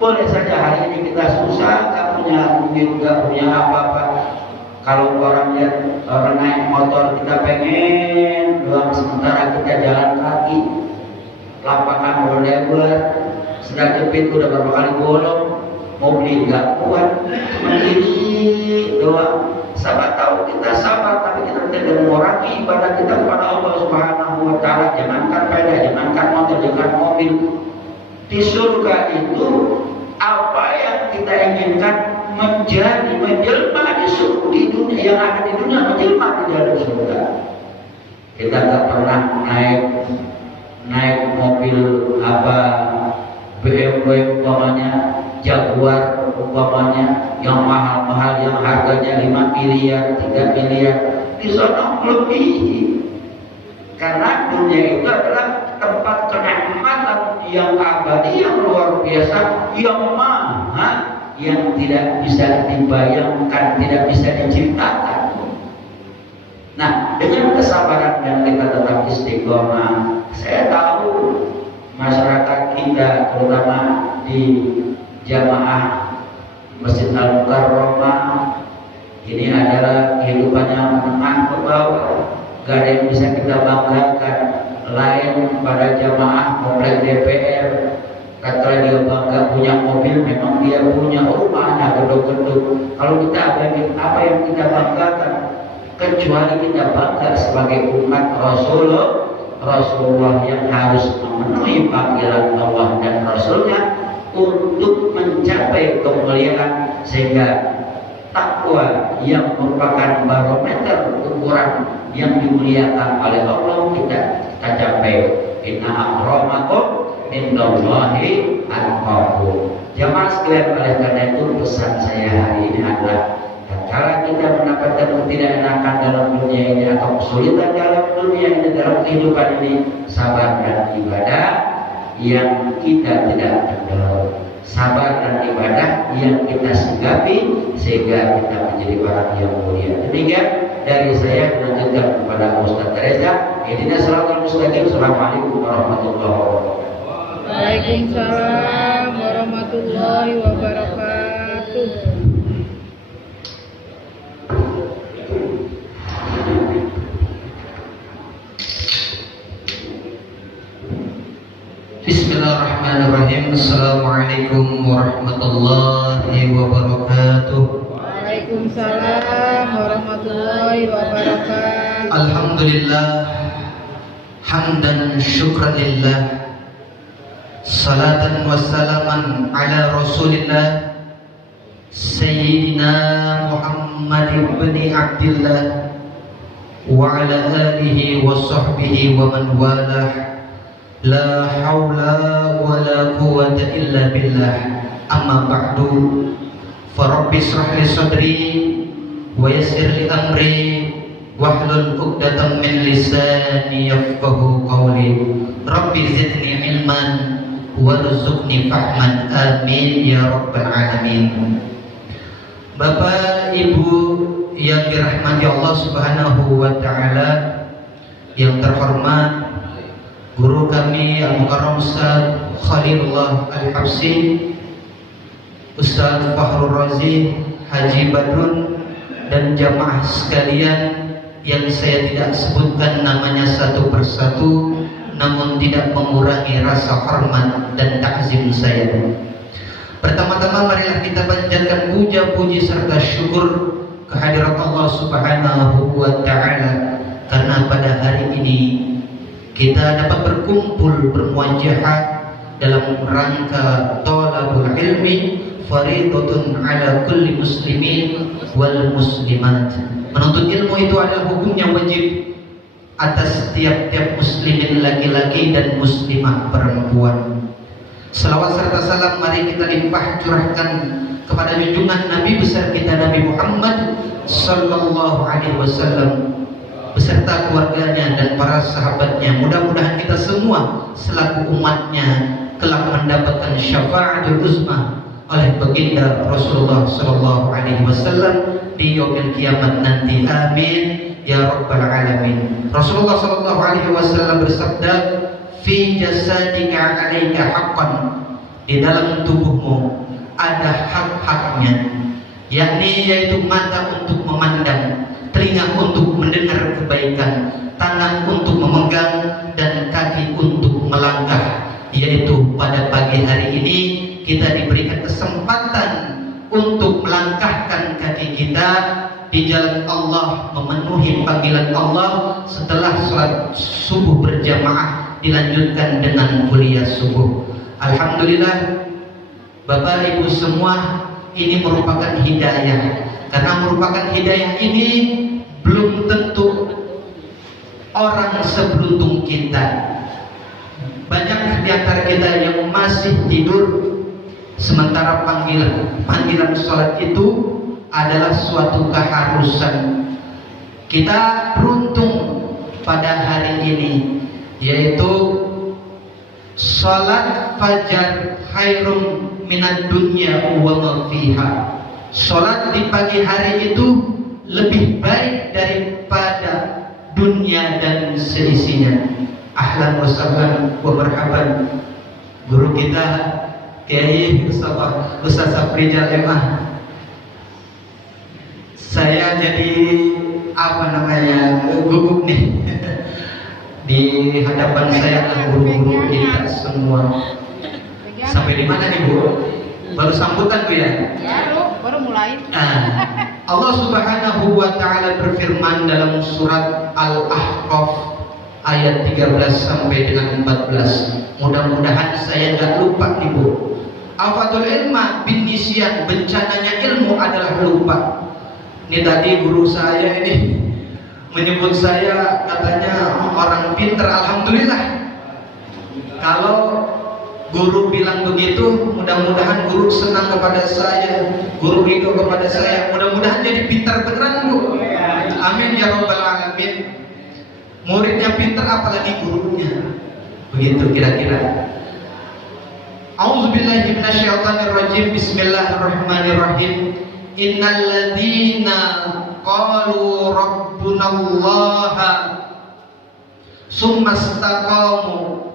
Boleh saja hari ini kita susah, nggak punya duit, nggak punya apa-apa. Kalau orang lihat orang naik motor, kita pengen doang, sementara kita jalan kaki, lapangan udah lebar, sedang jepit udah berapa kali bolong, mau beli nggak kuat, cuma diri doang. Sabar tahu kita sabar, tapi kita tidak mengurangi ibadah kita kepada Allah Subhanahu Wa Taala. Jangankan sepeda, jangankan motor, jangan mobil. Di surga itu apa yang kita inginkan menjadi menjelma di dunia, yang ada di dunia menjelma di dalam surga. Kita nggak pernah naik mobil apa BMW umpamanya, Jaguar umpamanya yang mahal-mahal, yang harganya 5 miliar, 3 miliar, di sana melebihi. Karena dunia itu adalah tempat kenikmatan yang abadi, yang luar biasa, yang mahal, yang tidak bisa dibayangkan, tidak bisa diceritakan. Nah, dengan kesabaran yang kita tetap istiqomah, saya tahu masyarakat kita, terutama di jamaah Masjid Al-Mukarramah, ini adalah kehidupannya menengah ke bawah. Gak ada yang bisa kita banggakan lain pada jamaah komplek DPR. Kata dia bangga punya mobil, memang dia punya rumahnya gedung-gedung. Kalau kita apa yang kita banggakan, kecuali kita bangga sebagai umat Rasulullah yang harus memenuhi panggilan Allah dan Rasulnya untuk mencapai kemuliaan, sehingga takwa yang merupakan barometer ukuran yang dimuliakan oleh Allah kita capai. Inna akramakum indallahi atqakum. Jamaah sekalian, oleh karena itu pesan saya hari ini adalah kalau kita mendapatkan ketidakenakan dalam dunia ini atau kesulitan dalam dunia ini, dalam kehidupan ini, sabar dan ibadah yang kita tidak kendor, sabar dan ibadah yang kita singgapi sehingga kita menjadi orang yang mulia. Demikian dari saya, melanjutkan kepada Ustaz Reza. Ihdinas siratal mustaqim. Assalamualaikum warahmatullahi wabarakatuh. Waalaikumsalam warahmatullahi wabarakatuh. Bismillahirrahmanirrahim. Assalamualaikum warahmatullahi wabarakatuh. Waalaikumsalam warahmatullahi wabarakatuh. Alhamdulillah, hamdan syukran lillah, salatan wassalaman ala rasulillah Sayyidina Muhammad ibn Abdillah wa ala alihi wa sahbihi wa man walah. La hawla wa la quwwata illa billah. Amma ba'du. Fa rabbi shrah li sadri wa yassir li amri wahlul 'uqdatam min lisani yafqahu qawli. Rabbi zidni ilman warzuqni fahman. Amin ya rabbal alamin. Bapak Ibu yang dirahmati Allah Subhanahu wa taala, yang terhormat guru kami Al-Mukarram Ustaz Khalilullah Al-Habsi, Ustaz Fakhrul Razi, Haji Badrun, dan jamaah sekalian yang saya tidak sebutkan namanya satu persatu, namun tidak mengurangi rasa hormat dan takzim saya. Pertama-tama marilah kita panjatkan puja-puji serta syukur kehadirat Allah Subhanahu wa taala, karena pada hari ini kita dapat berkumpul bermuajahah dalam rangka thalabul ilmi faridatun ala kulli muslimin wal muslimat. Menuntut ilmu itu adalah hukumnya wajib atas tiap-tiap muslimin laki-laki dan muslimah perempuan. Selawat serta salam mari kita limpah curahkan kepada junjungan Nabi besar kita Nabi Muhammad sallallahu alaihi wasallam beserta keluarganya dan para sahabatnya. Mudah-mudahan kita semua selaku umatnya kelak mendapatkan syafaatul uzma oleh baginda Rasulullah sallallahu alaihi wasallam di yaumil kiamat nanti. Amin ya rabbal alamin. Rasulullah sallallahu alaihi wasallam bersabda, fi jasadika 'alaika haqqan, di dalam tubuhmu ada hak-haknya, yakni yaitu mata untuk memandang, telinga untuk mendengar kebaikan, tangan untuk memegang, dan kaki untuk melangkah. Yaitu pada pagi hari ini kita diberikan kesempatan untuk melangkahkan kaki kita di jalan Allah, memenuhi panggilan Allah setelah sholat subuh berjamaah dilanjutkan dengan kuliah subuh. Alhamdulillah Bapak Ibu semua, ini merupakan hidayah. Karena merupakan hidayah ini belum tentu orang seberuntung kita. Banyak di antara kita yang masih tidur, sementara panggilan sholat itu adalah suatu keharusan. Kita beruntung pada hari ini, yaitu sholat fajar khairun minad dunya wa ma fiha. Sholat di pagi hari itu lebih baik daripada dunia dan seisinya. Ahlan wa sahlan wa marhaban guru kita Kiai Ustaz Safrijal MA. Saya jadi gugup nih di hadapan saya guru-guru kita semua. Sampai di mana nih Bu? Baru sambutan Bu ya? Baru mulai. Allah Subhanahu wa taala berfirman dalam surat Al-Ahqaf ayat 13 sampai dengan 14. Mudah-mudahan saya enggak lupa nih Bu. Afatul ilma bin nisyan, bencananya ilmu adalah lupa. Ini tadi guru saya ini menyebut saya katanya orang pinter. Alhamdulillah. Kalau guru bilang begitu, mudah-mudahan guru senang kepada saya, guru ridho kepada saya. Mudah-mudahan jadi pintar beneran Bu. Amin ya rabbal alamin. Muridnya pintar apalagi gurunya. Begitu kira-kira. A'udzubillahi minasyaitonirrajim. Bismillahirrahmanirrahim. Innal ladzina qalu rabbunallaha summa istaqamu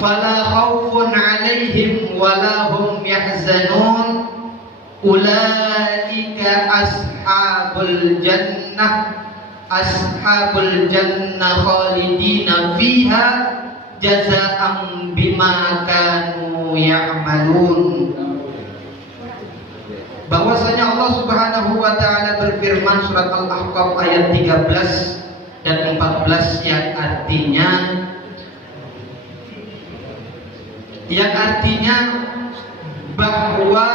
fala khaufun 'alaihim wala hum yahzanun ulaika ashabul jannah khalidina fiha jazaa'an bima kanu ya'malun. Bahwasanya Allah Subhanahu wa taala berfirman surat Al-Ahqaf ayat 13 dan 14 yang artinya bahwa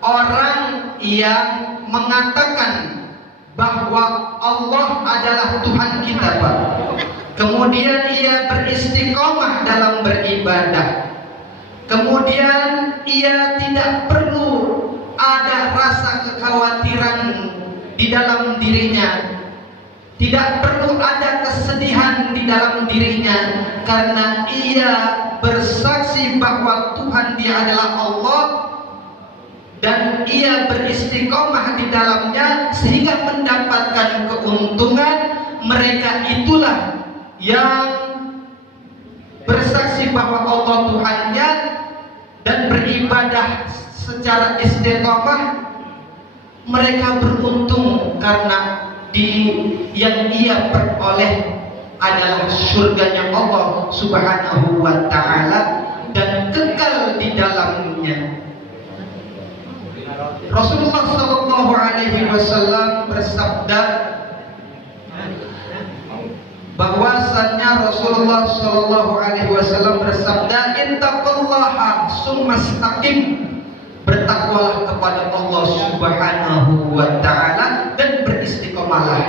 orang yang mengatakan bahwa Allah adalah Tuhan kita, Pak, kemudian ia beristiqomah dalam beribadah, kemudian ia tidak perlu ada rasa kekhawatiran di dalam dirinya, tidak perlu ada kesedihan di dalam dirinya, karena ia bersaksi bahwa Tuhan dia adalah Allah dan ia beristiqomah di dalamnya sehingga mendapatkan keuntungan. Mereka itulah yang bersaksi bahwa Allah Tuhannya dan beribadah secara istiqomah. Mereka beruntung karena yang ia peroleh adalah surganya Allah Subhanahu wa ta'ala dan kekal di dalamnya. Rasulullah sallallahu alaihi wasallam bersabda bahwasannya Rasulullah sallallahu alaihi wasallam bersabda, "Ittaqullaha tsumastaqim." Bertakwalah kepada Allah Subhanahu wa taala dan beristiqomahlah.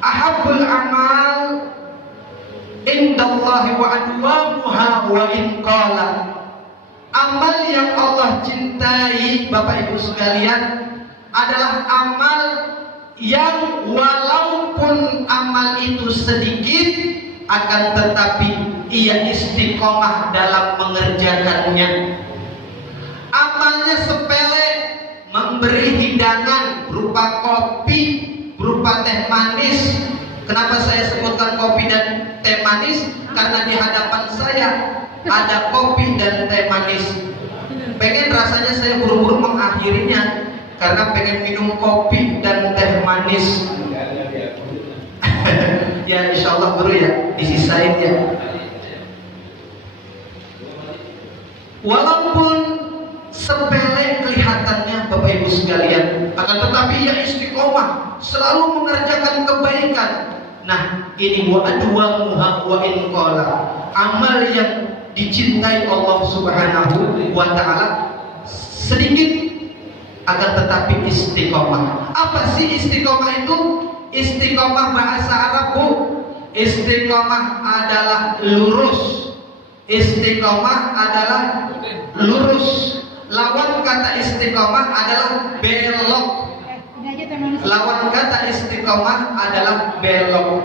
Ahabbul amal indallahi wa anwamuha wa in qala. Amal yang Allah cintai, Bapak Ibu sekalian, adalah amal yang walaupun amal itu sedikit, akan tetapi ia istiqomah dalam mengerjakannya. Amalnya sepele, memberi hidangan berupa kopi, berupa teh manis. Kenapa saya sebutkan kopi dan teh manis? Karena di hadapan saya ada kopi dan teh manis. Pengen rasanya saya buru-buru mengakhirinya karena pengen minum kopi dan teh manis. Ya insya Allah bro ya, disisain ya. Walaupun sepele kelihatannya Bapak Ibu sekalian, akan tetapi ia istiqomah selalu mengerjakan kebaikan. Nah, ini wa in qala, amal yang dicintai Allah Subhanahu wa taala sedikit akan tetapi istiqomah. Apa sih istiqomah itu? Istiqomah bahasa Arab, Bu. Istiqomah adalah lurus. Istiqomah adalah lurus. Lawan kata istiqomah adalah belok. Lawan kata istiqomah adalah belok.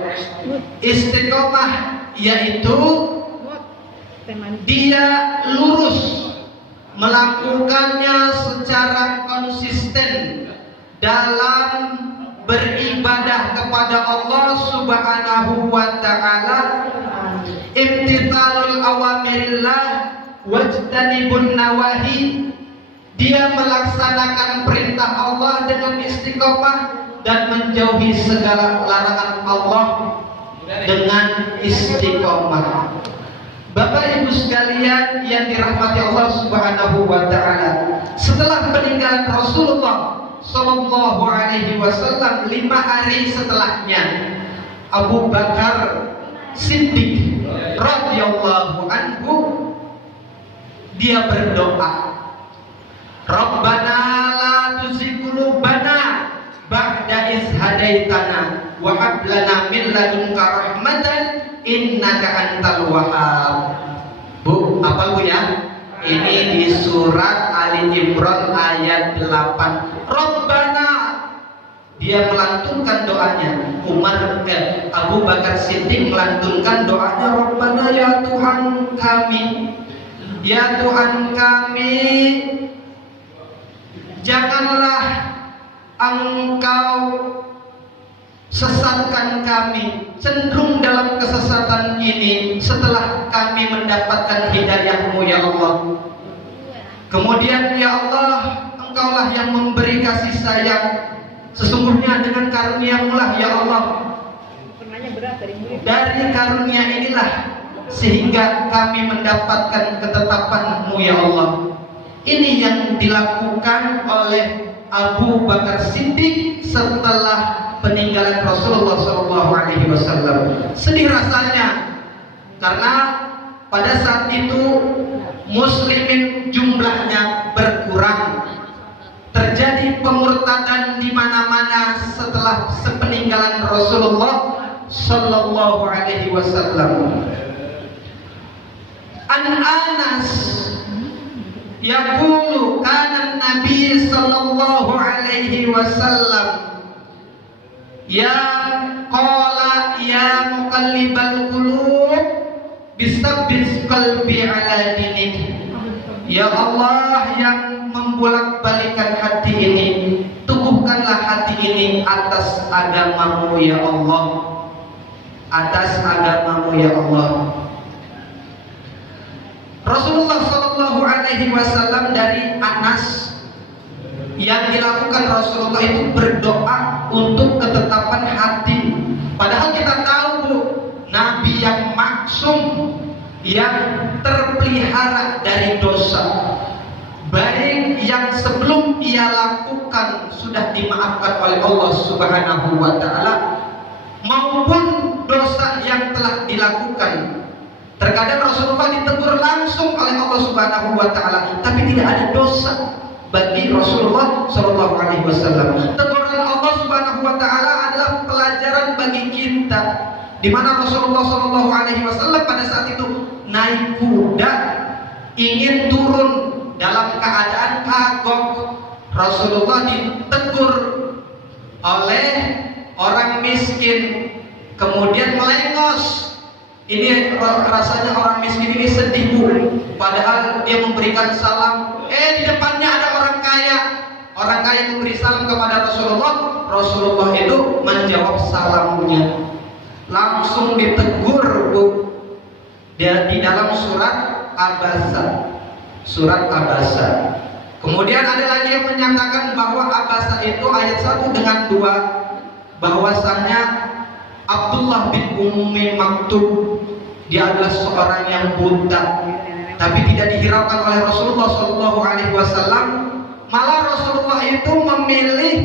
Istiqomah yaitu dia lurus, melakukannya secara konsisten dalam beribadah kepada Allah Subhanahu wa taala, imtithalul awamirillah wajtanibun nawahi. Dia melaksanakan perintah Allah dengan istiqomah dan menjauhi segala larangan Allah dengan istiqomah. Bapak Ibu sekalian yang dirahmati Allah Subhanahu wa taala, setelah peninggalan Rasulullah sallallahu alaihi wasallam 5 hari setelahnya, Abu Bakar Siddiq radhiyallahu anhu dia berdoa, Rabbana la tuzigh qulubana ba'da iz hadaitana wa hab lana min ladunka rahmatan innaka antal wahhab. Bu, apa Bu ya? Ini di surat Ali Imran ayat 8. Rabbana, dia melantunkan doanya. Abu Bakar Siddiq melantunkan doanya, Rabbana ya Tuhan kami, ya Tuhan kami, janganlah Engkau sesatkan kami, cenderung dalam kesesatan ini setelah kami mendapatkan hidayah-Mu ya Allah. Kemudian ya Allah, Engkaulah yang memberi kasih sayang, sesungguhnya dengan karunia-Mu lah ya Allah. Dari karunia inilah sehingga kami mendapatkan ketetapan-Mu ya Allah. Ini yang dilakukan oleh Abu Bakar Siddiq setelah peninggalan Rasulullah SAW. Sedih rasanya karena pada saat itu muslimin jumlahnya berkurang, terjadi pemurtadan di mana-mana setelah sepeninggalan Rasulullah SAW. An Anas yaqulu kana Nabi sallallahu alaihi wasallam ya qala ya muqallibal qulub bisabbis qalbi ala dinik. Ya Allah yang membolak-balikan hati ini, teguhkanlah hati ini atas agama-Mu ya Allah, atas agama-Mu ya Allah. Rasulullah sallallahu alaihi wasallam dari Anas, yang dilakukan Rasulullah itu berdoa untuk ketetapan hati. Padahal kita tahu Bu, Nabi yang maksum, yang terpelihara dari dosa, baik yang sebelum ia lakukan sudah dimaafkan oleh Allah Subhanahu wa taala, maupun dosa yang telah dilakukan. Terkadang Rasulullah ditegur langsung oleh Allah Subhanahu wa taala, tapi tidak ada dosa bagi Rasulullah sallallahu alaihi wasallam. Teguran Allah Subhanahu wa taala adalah pelajaran bagi kita, di mana Rasulullah sallallahu alaihi wasallam pada saat itu naik kuda ingin turun dalam keadaan kagok. Rasulullah ditegur oleh orang miskin, kemudian melengos. Ini rasanya orang miskin ini sedih Bu, padahal dia memberikan salam, di depannya ada orang kaya. Orang kaya memberi salam kepada Rasulullah, Rasulullah itu menjawab salamnya, langsung ditegur Bu. Di dalam surat Abasa. Surat Abasa. Kemudian ada lagi yang menyatakan bahwa Abasa itu ayat 1 dengan 2, bahwasanya Abdullah bin Ummi Maktub dia adalah seorang yang buta, tapi tidak dihiraukan oleh Rasulullah SAW. Malah Rasulullah itu memilih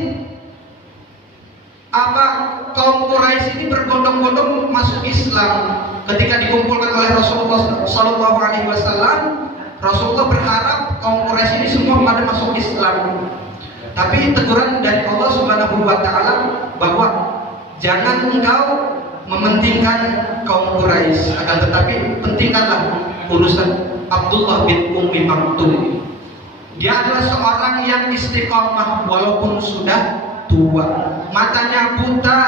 kaum Quraisy ini berbondong-bondong masuk Islam. Ketika dikumpulkan oleh Rasulullah SAW, Rasulullah berharap kaum Quraisy ini semua pada masuk Islam. Tapi teguran dari Allah Subhanahu wa taala bahwa jangan engkau mementingkan kaum Quraisy, akan tetapi pentingkanlah urusan Abdullah bin Ummi Maktum. Dia adalah seorang yang istiqomah walaupun sudah tua, matanya buta.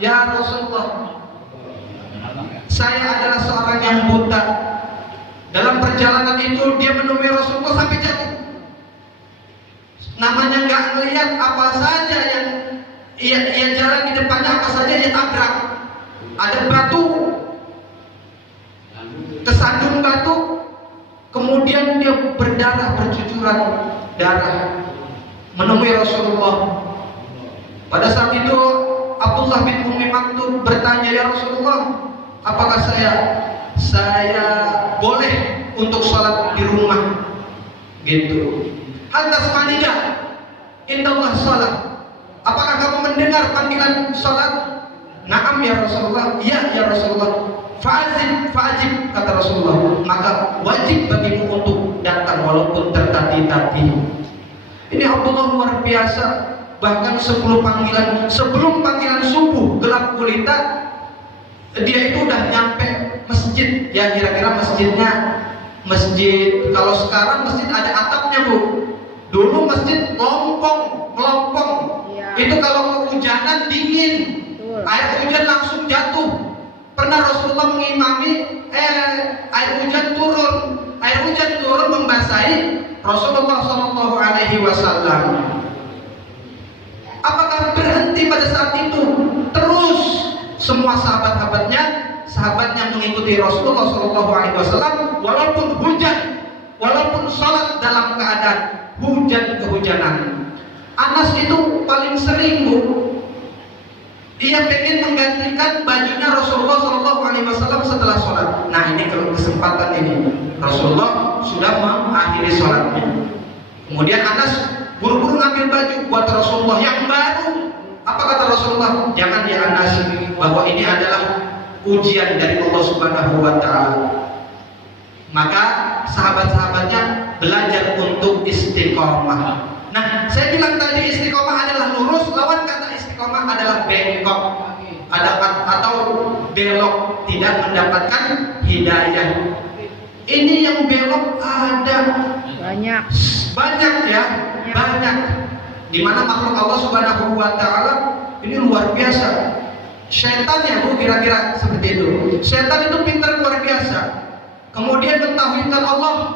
Ya Rasulullah, saya adalah seorang yang buta. Dalam perjalanan itu dia menemui Rasulullah sampai jatuh. Namanya nggak melihat apa saja yang ia jalan di depannya, apa saja dia tabrak. Ada batu, kesandung batu, kemudian dia berdarah, bercucuran darah, menemui Rasulullah. Pada saat itu Abdullah bin Ummi Maktum bertanya, ya Rasulullah, apakah saya boleh untuk sholat di rumah? Gitu. Hantas manida, indallah sholat. Apakah kamu mendengar panggilan sholat? Naam ya Rasulullah. Ya Rasulullah. Fa'ajib kata Rasulullah. Maka wajib bagimu untuk datang walaupun tertati-tati. Ini Abdullah luar biasa. Bahkan sebelum panggilan subuh gelap gulita, dia itu udah nyampe masjid. Ya kira-kira masjid kalau sekarang masjid ada atapnya, Bu. Dulu masjid melompong. Ya. Itu kalau kehujanan dingin, air hujan langsung jatuh. Pernah Rasulullah mengimami, air hujan turun membasahi Rasulullah SAW. Apakah berhenti pada saat itu? Terus semua sahabatnya mengikuti Rasulullah SAW walaupun hujan, walaupun sholat dalam keadaan kehujanan. Anas itu paling sering, Bu, ia pengen menggantikan bajunya Rasulullah SAW setelah sholat. Nah ini kesempatan ini, Rasulullah sudah mengakhiri sholatnya. Kemudian Anas buru-buru ngambil baju buat Rasulullah yang baru. Apa kata Rasulullah? Jangan ya Anas, bahwa ini adalah ujian dari Allah Subhanahu wa taala. Maka sahabat-sahabatnya belajar untuk istiqomah. Nah, saya bilang tadi istiqomah adalah lurus, lawan kata istiqomah adalah bengkok atau belok, tidak mendapatkan hidayah. Ini yang belok ada banyak ya, banyak. Di mana makhluk Allah Subhanahu wa taala ini luar biasa. Setan ya, Bu, kira-kira seperti itu. Setan itu pintar luar biasa. Kemudian mentauhidkan Allah.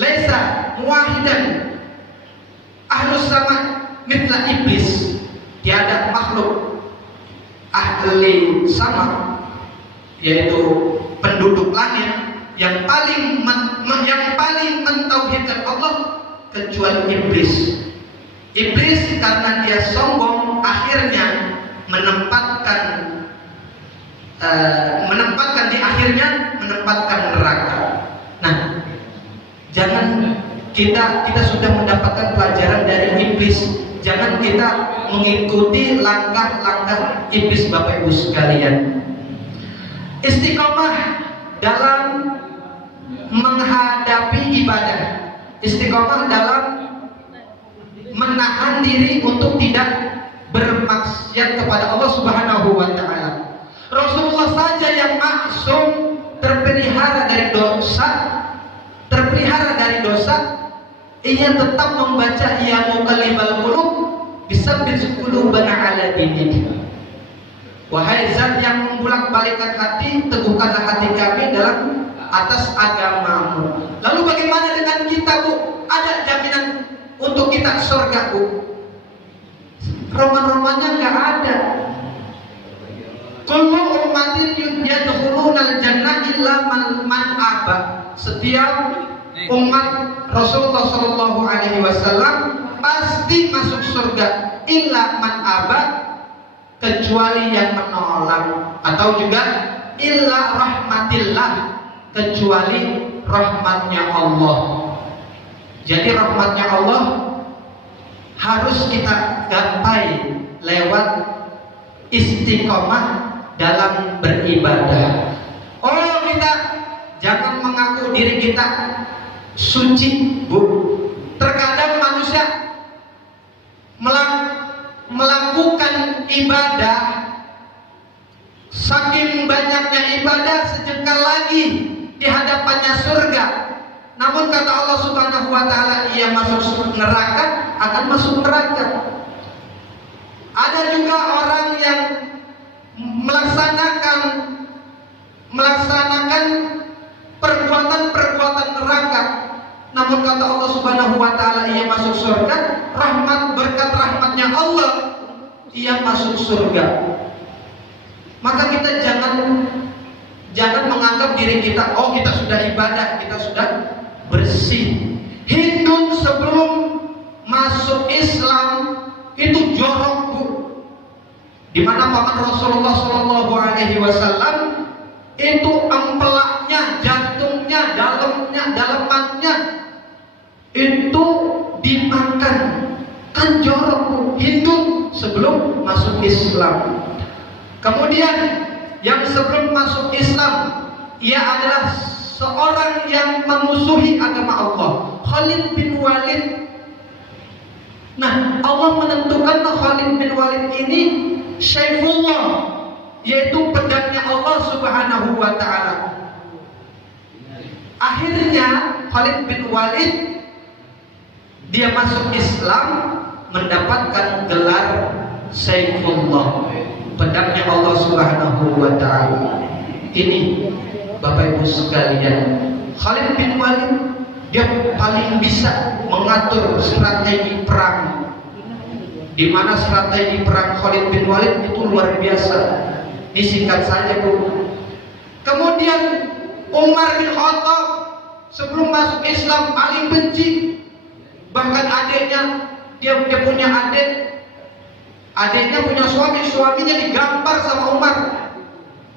Laisa muwahidan ahlus sama mithla iblis. Tiada makhluk ahli sama, yaitu penduduk langit yang paling mentauhidkan Allah kecuali iblis. Iblis karena dia sombong akhirnya menempatkan neraka. Nah, jangan kita sudah mendapatkan pelajaran dari iblis. Jangan kita mengikuti langkah-langkah iblis, Bapak Ibu sekalian. Istiqomah dalam menghadapi ibadah, istiqomah dalam menahan diri untuk tidak bermaksiat kepada Allah Subhanahu wa taala. Rasulullah saja yang maksum, terpelihara dari dosa, ia tetap membaca ya muqallibal qulub bisabbit qulubana ala dinik. Wahai zat yang membulak-balikkan hati, teguhkanlah hati kami dalam atas agamamu. Lalu bagaimana dengan kita, Bu? Ada jaminan untuk kita ke surga, Bu? Roman-romannya nggak ada. Kullu ummatin yadkhuluna al-jannah illa man sahabat, setiap umat Rasulullah Shallallahu Alaihi Wasallam pasti masuk surga, illa man aba, kecuali yang menolak, atau juga illa rahmatillah, kecuali rahmatnya Allah. Jadi rahmatnya Allah harus kita gapai lewat istiqomah dalam beribadah. Oh, kita jangan mengaku diri kita suci, Bu. Terkadang manusia melakukan ibadah, saking banyaknya ibadah sejengkal lagi di hadapannya surga. Namun kata Allah Subhanahu wa taala, ia masuk neraka, akan masuk neraka. Ada juga orang yang melaksanakan perbuatan-perbuatan neraka, namun kata Allah Subhanahu wa taala ia masuk surga, berkat rahmatnya Allah ia masuk surga. Maka kita jangan menganggap diri kita, oh kita sudah ibadah, kita sudah bersih. Hindu sebelum masuk Islam itu jorok, Bu. Di mana paman Rasulullah Shallallahu Alaihi Wasallam itu empelaknya, jantungnya, dalamannya itu dimakan, kan jorok, Bu. Hindu sebelum masuk Islam. Kemudian yang sebelum masuk Islam, ia adalah seorang yang memusuhi agama Allah, Khalid bin Walid. Nah, Allah menentukan Khalid bin Walid ini Syaifullah, yaitu pedangnya Allah Subhanahu wa taala. Akhirnya Khalid bin Walid dia masuk Islam, mendapatkan gelar Syaifullah, pedangnya Allah Subhanahu wa taala. Ini Bapak Ibu sekalian, Khalid bin Walid dia paling bisa mengatur strategi perang. Di mana strategi perang Khalid bin Walid itu luar biasa. Disingkat saja, Bu. Kemudian Umar bin Khattab sebelum masuk Islam paling benci. Bahkan adiknya, dia punya adik, adiknya punya suami, suaminya digampar sama Umar.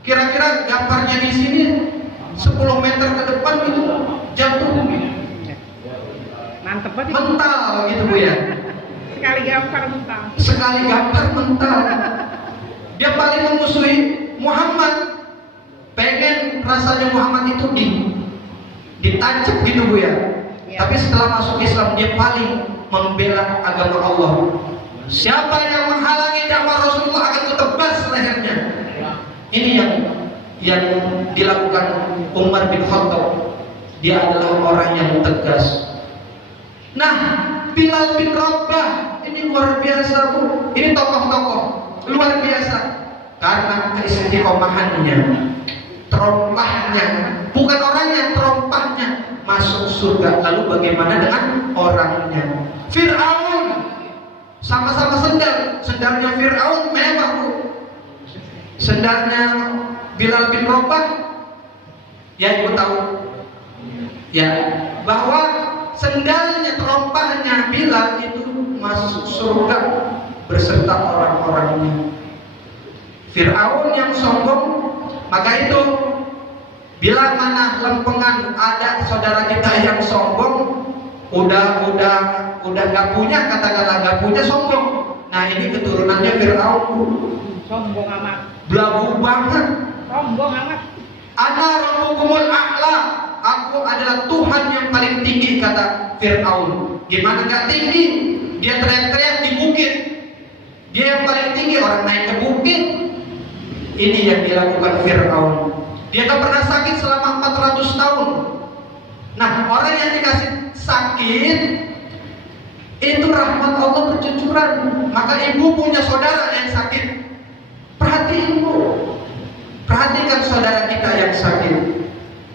Kira-kira gamparnya di sini 10 meter ke depan itu jatuh. Mantep banget. Mental gitu, Bu ya. Sekali gampar mental. Sekali gampar mental. Dia paling memusuhi Muhammad. Pengen rasanya Muhammad itu ditancap gitu, Bu ya. Tapi setelah masuk Islam dia paling membela agama Allah. Siapa yang menghalangi dakwah Rasulullah akan kutebas lehernya. Ini yang dilakukan Umar bin Khattab. Dia adalah orang yang tegas. Nah, Bilal bin Rabah ini luar biasa, Bu. Ini tokoh-tokoh luar biasa karena keistiqomahannya, terompahnya, bukan orangnya, terompahnya masuk surga. Lalu bagaimana dengan orangnya? Fir'aun sama-sama sendal, sendalnya Fir'aun mewah, Bu. Sendalnya Bilal bin Rabah, ya Ibu tahu, ya, bahwa sendalnya, terompahnya Bilal itu masuk surga beserta orang-orangnya. Fir'aun yang sombong, maka itu bila mana lempengan ada saudara kita yang sombong, udah nggak punya, katakanlah nggak punya, sombong. Nah, ini keturunannya Fir'aun. Sombong amat. Belagu banget. Sombong amat. Ana rabbukumul a'la, aku adalah Tuhan yang paling tinggi, kata Fir'aun. Gimana gak tinggi? Dia teriak-teriak di bukit. Dia yang paling tinggi, orang naik ke bukit. Ini yang dilakukan Fir'aun. Dia gak pernah sakit selama 400 tahun. Nah, orang yang dikasih sakit itu rahmat Allah bercucuran. Maka ibu punya saudara yang sakit, perhatiin, Bu. Perhatikan saudara kita yang sakit.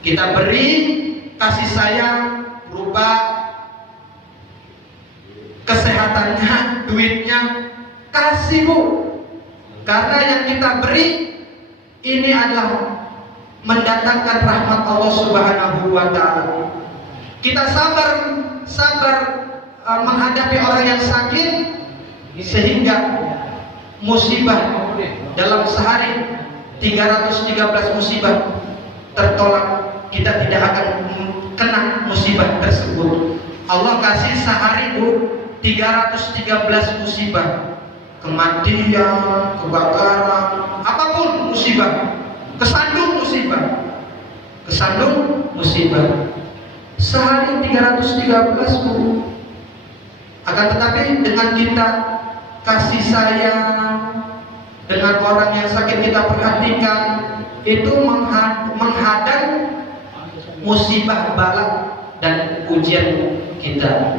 Kita beri kasih sayang berupa kesehatannya, duitnya, kasih, Bu. Karena yang kita beri ini adalah mendatangkan rahmat Allah Subhanahu wa taala. Kita sabar menghadapi orang yang sakit, sehingga musibah dalam sehari 313 musibah tertolak, kita tidak akan kena musibah tersebut. Allah kasih sehari 313 musibah, kematian, kebakaran, apapun musibah, kesandung musibah, sehari 313 Bu. Akan tetapi dengan kita kasih sayang, dengan orang yang sakit kita perhatikan, itu menghadang musibah, bala dan ujian kita.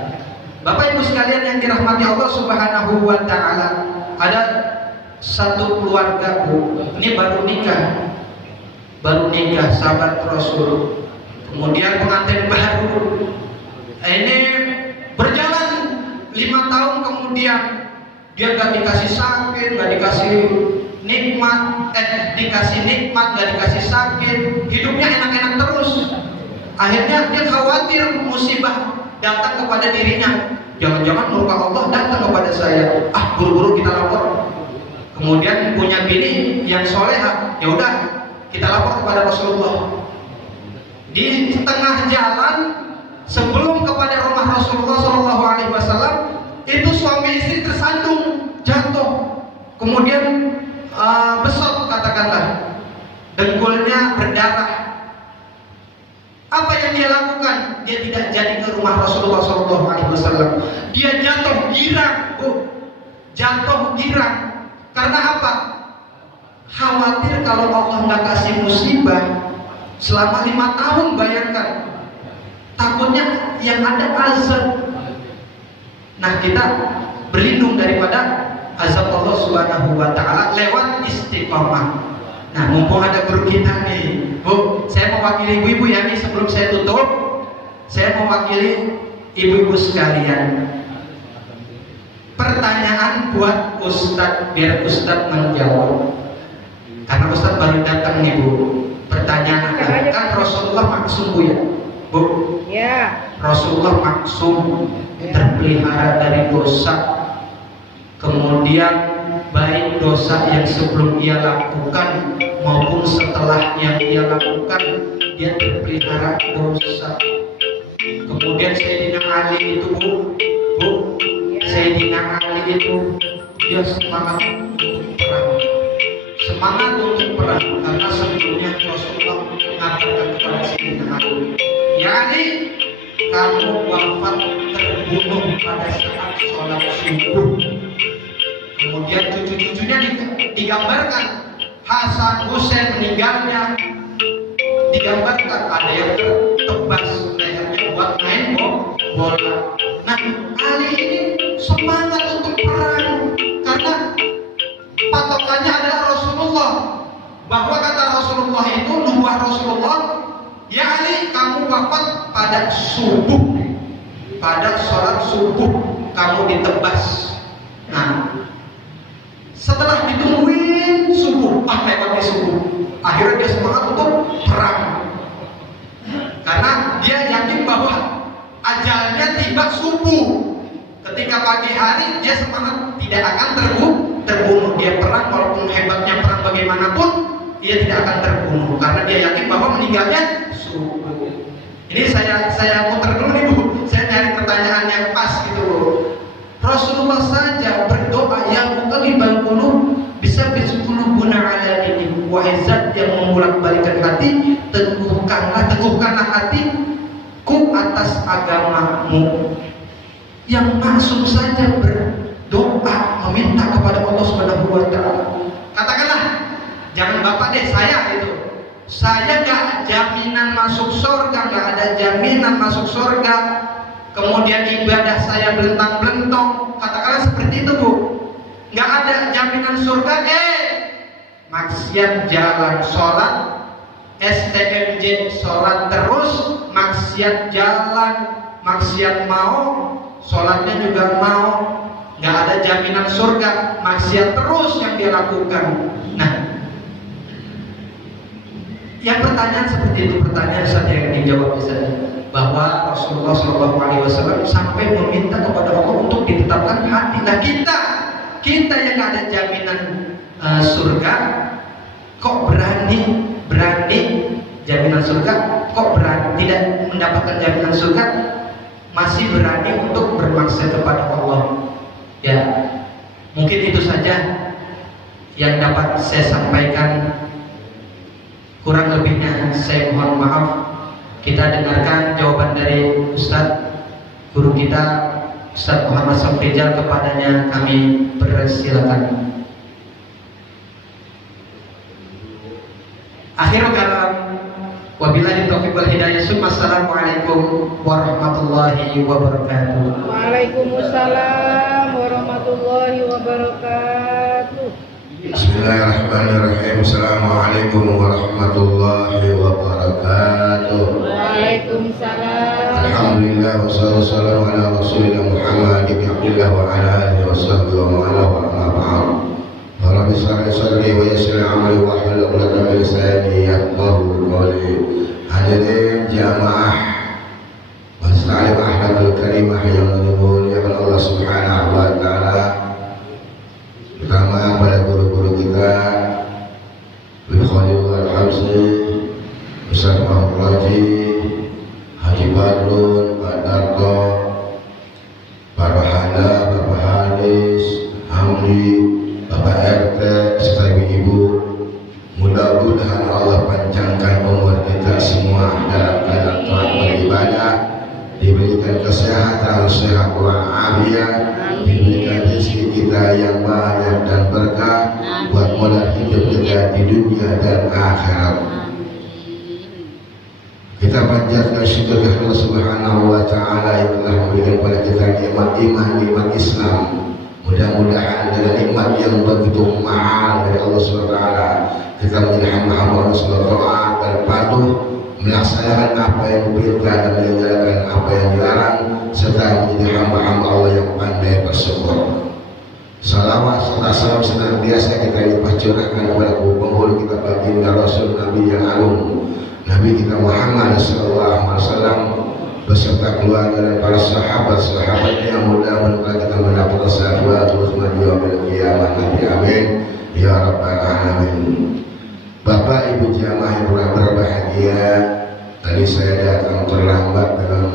Bapak Ibu sekalian yang dirahmati Allah Subhanahu wa taala, ada satu keluarga Bu, ini baru nikah sahabat Rasul, kemudian pengantin baru, ini berjalan 5 tahun kemudian dia gak dikasih sakit, gak dikasih nikmat, gak dikasih sakit, hidupnya enak-enak terus. Akhirnya dia khawatir musibah datang kepada dirinya, jangan-jangan murka Allah datang kepada saya. Buru-buru kita lapor. Kemudian punya bini yang soleha, ya udah kita lapor kepada Rasulullah. Di tengah jalan sebelum kepada rumah Rasulullah SAW, itu suami istri tersandung, jatuh, kemudian besok katakanlah, dengkulnya berdarah. Apa yang dia lakukan? Dia tidak jadi ke rumah Rasulullah SAW. Dia jatuh girang, Bu. Jatuh girang. Karena apa? Khawatir kalau Allah nggak kasih musibah selama 5 tahun, bayangkan. Takutnya yang ada azab. Nah, kita berlindung daripada azab Allah Subhanahu wa taala lewat istiqomah. Nah, mumpung ada guru kita nih, Bu, saya mewakili ibu-ibu ya nih, sebelum saya tutup, saya mewakili ibu-ibu sekalian. Pertanyaan buat Ustadz, biar Ustadz menjawab. Karena Ustadz baru datang nih, Bu. Pertanyaan kan Rasulullah maksum, Bu ya, Bu. Ya. Rasulullah maksum, terpelihara dari dosa. Kemudian baik dosa yang sebelum ia lakukan maupun setelah yang ia lakukan, dia terpelihara dosa. Kemudian Sayyidina Ali itu, Bu, Sayyidina Ali itu dia semangat untuk perang, karena sebelumnya Rasulullah mengatakan kepada Sayyidina Ali, ya Ali, kamu wafat terbunuh pada saat sholat subuh. Kemudian cucu-cucunya digambarkan, Hasan Husain meninggalnya, digambarkan ada yang tertebas lehernya buat main bola. Nah, Ali ini semangat untuk perang karena patokannya adalah Rasulullah. Bahwa kata Rasulullah itu, nubuah Rasulullah, ya Ali, kamu wafat pada subuh, pada sholat subuh kamu ditebas. Nah, setelah ditungguin subuh, lewatnya subuh, akhirnya dia semangat untuk perang. Karena dia yakin bahwa ajalnya tiba subuh. Ketika pagi hari dia semangat tidak akan terbunuh. Dia perang, walaupun hebatnya perang bagaimanapun, dia tidak akan terbunuh karena dia yakin bahwa meninggalnya subuh. Ini saya muter dulu nih, Bu. Saya cari pertanyaan yang pas gitu, Bu. Rasulullah saja berdoa, ya muqallibal qulub bisa qulubuna ala dinik, wahai zat yang membolak-balikan hati, teguhkanlah hatiku atas agamamu. Yang maksud saja berdoa meminta kepada Allah Subhanahu wa taala. Katakanlah, jangan Bapak deh, saya gitu. Saya gak jaminan masuk surga, gak ada jaminan masuk surga. Kemudian ibadah saya belentang-belentong, katakanlah seperti itu, Bu. Nggak ada jaminan surga, maksiat jalan, sholat STMJ, sholat terus, maksiat jalan, maksiat mau, sholatnya juga mau, nggak ada jaminan surga, maksiat terus yang dia lakukan. Nah, Yang pertanyaan seperti itu, pertanyaan saja yang dijawab saja, bahwa Rasulullah SAW sampai meminta kepada Allah untuk ditetapkan hati. Nah kita yang ada jaminan surga, kok berani jaminan surga, kok berani tidak mendapatkan jaminan surga, masih berani untuk bermaksud kepada Allah. Ya, mungkin itu saja yang dapat saya sampaikan. Kurang lebihnya saya mohon maaf. Kita dengarkan jawaban dari Ustadz guru kita, Ustadz Muhammad Sofrijal. Kepadanya kami persilakan. Akhirul kalam, wabillahi taufiq wal hidayah. Assalamualaikum warahmatullahi wabarakatuh. Waalaikumsalam warahmatullahi wabarakatuh. Bismillahirrahmanirrahim. Assalamualaikum warahmatullahi wabarakatuh. Waalaikumsalam. Alhamdulillah wassalatu wassalamu ala rasulillah Muhammad ibn Abdullah wa ala alihi washabbihi wa man wala wa amma ba'd. Rabbi shrah li sadri wa yassir li amri wa hlul 'uqdatam min lisani yafqahu qawli. Hadirin jamaah Masjid Ahmadul Karimah yang dimuliakan Allah Subhanahu wa taala. Pertama pada guru-guru kita, Bin Khalil Al-Hamsi, Ustaz Muhammad Raji, Haji Badrun, Pak Darto, Pak Rohana, Bapak Hanis, Hamdi, Bapak RT, serta ibu-ibu. Mudah-mudahan Allah panjangkan umur kita semua dalam keadaan taat beribadah, diberikan kesehatan, sehat walafiat, diberikan rezeki kita yang banyak dan berkah buat modal hidup kita di dunia dan akhirat. Kita panjatkan syukur kepada Allah Subhanahu wa taala yang telah memberikan kepada kita nikmat iman, nikmat Islam. Mudah-mudahan dengan nikmat yang begitu mahal dari Allah Subhanahu wa taala, kita menjadi hamba-hamba Allah Subhanahu wa taala dan patuh melaksanakan apa yang diperintah dan meninggalkan apa yang dilarang, serta menjadi hamba-hamba Allah yang pandai bersyukur. Salawat serta salam senantiasa kita limpah curahkan kepada penghulu kita baginda Rasul Nabi yang agung, Nabi kita Muhammad SAW, beserta keluarga dan para sahabat-sahabatnya yang mudah-mudahan kita mendapatkan syafaat Utsman di yaumil qiyamah nanti. Amin ya rabbal alamin. Bapak Ibu jamaah yang berbahagia, tadi saya datang terlambat dan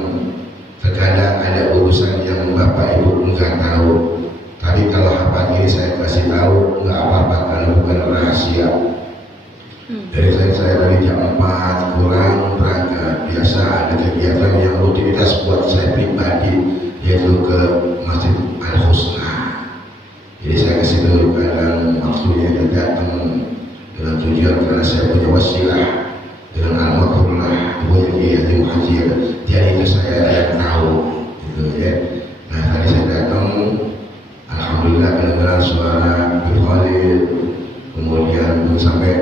terkadang ada urusan yang Bapak Ibu enggak tahu. Tapi kalau apa ini saya kasih tahu enggak apa-apa karena bukan rahasia. Jadi saya dari jam 4 kurang berangkat. Biasa ada kegiatan yang rutinitas buat saya pribadi, yaitu ke Masjid Al-Husna. Jadi saya kasih dulu kadang maksudnya dia datang dengan tujuan karena saya punya wasilah dengan almarhumlah Ibu Yatim Muhajir. Jadi itu saya yang tahu, gitu ya. Nah tadi saya datang, alhamdulillah kedengaran suara Bin Khalil, kemudian sampai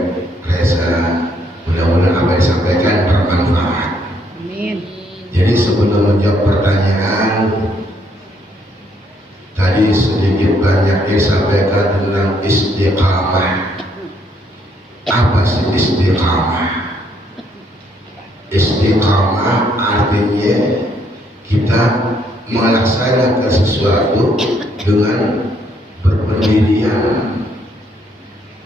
Reza. Mudah-mudahan apa yang disampaikan bermanfaat. Amin. Jadi sebelum menjawab pertanyaan, tadi sedikit banyak disampaikan tentang istiqamah. Apa sih istiqamah? Istiqamah artinya kita melaksanakan sesuatu dengan berpendirian